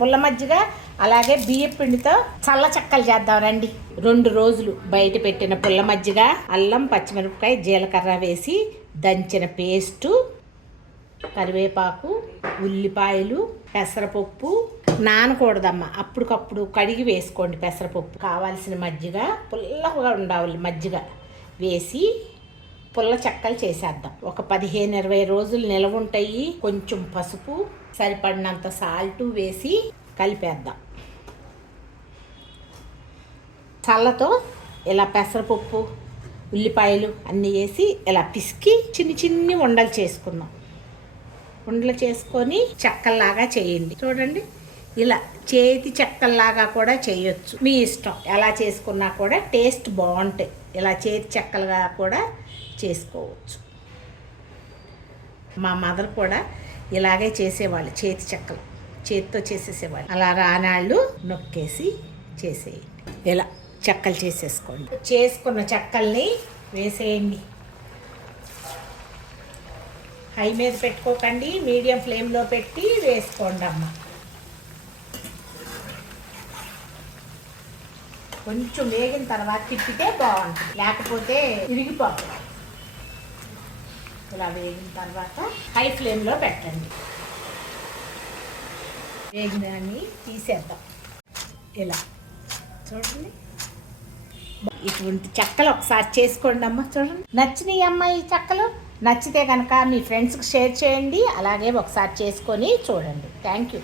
పుల్ల మజ్జిగ అలాగే బియ్య పిండితో చల్ల చక్కలు చేద్దాం రండి. రెండు రోజులు బయట పెట్టిన పుల్ల మజ్జిగ అల్లం పచ్చిమిరపకాయ జీలకర్ర వేసి దంచిన పేస్టు కరివేపాకు ఉల్లిపాయలు పెసరపప్పు. నానకూడదమ్మా అప్పటికప్పుడు కడిగి వేసుకోండి పెసరపప్పు. కావాల్సిన మజ్జిగ పుల్లగా ఉండాలి మజ్జిగ వేసి పుల్ల చెక్కలు చేసేద్దాం. ఒక పదిహేను ఇరవై రోజులు నిలవ ఉంటాయి కొంచెం పసుపు సరిపడినంత సాల్ట్ వేసి కలిపేద్దాం. చల్లతో ఇలా పెసరపప్పు ఉల్లిపాయలు అన్నీ వేసి ఇలా పిసికి చిన్ని చిన్ని ఉండలు చేసుకుందాం. ఉండలు చేసుకొని చెక్కల్లాగా చేయండి. చూడండి ఇలా చేతి చెక్కల్లాగా కూడా చేయొచ్చు. మీ ఇష్టం. ఎలా చేసుకున్నా కూడా టేస్ట్ బాగుంటాయి ఇలా చేతి చెక్కలుగా కూడా చేసుకోవచ్చు. మా మదర్ కూడా ఇలాగే చేసేవాళ్ళు చేతి చెక్కలు చేతితో చేసేసేవాళ్ళు. అలా రానాళ్ళు నొక్కేసి చేసేయండి ఇలా చెక్కలు చేసేసుకోండి. చేసుకున్న చెక్కల్ని వేసేయండి. హై మీద పెట్టుకోకండి మీడియం ఫ్లేమ్లో పెట్టి వేసుకోండి అమ్మ. కొంచెం వేగిన తర్వాత తిప్పితే బాగుంటుంది. లేకపోతే విరిగిపోతుంది ఇలా వేగిన తర్వాత హై ఫ్లేమ్లో పెట్టండి. వేగినాన్ని తీసేద్దాం. ఇలా. చూడండి. ఇటువంటి చెక్కలు ఒకసారి చేసుకోండి అమ్మ చూడండి. నచ్చినాయి అమ్మ ఈ చెక్కలు? నచ్చితే కనుక మీ ఫ్రెండ్స్కి షేర్ చేయండి. అలాగే ఒకసారి చేసుకొని చూడండి. Thank you.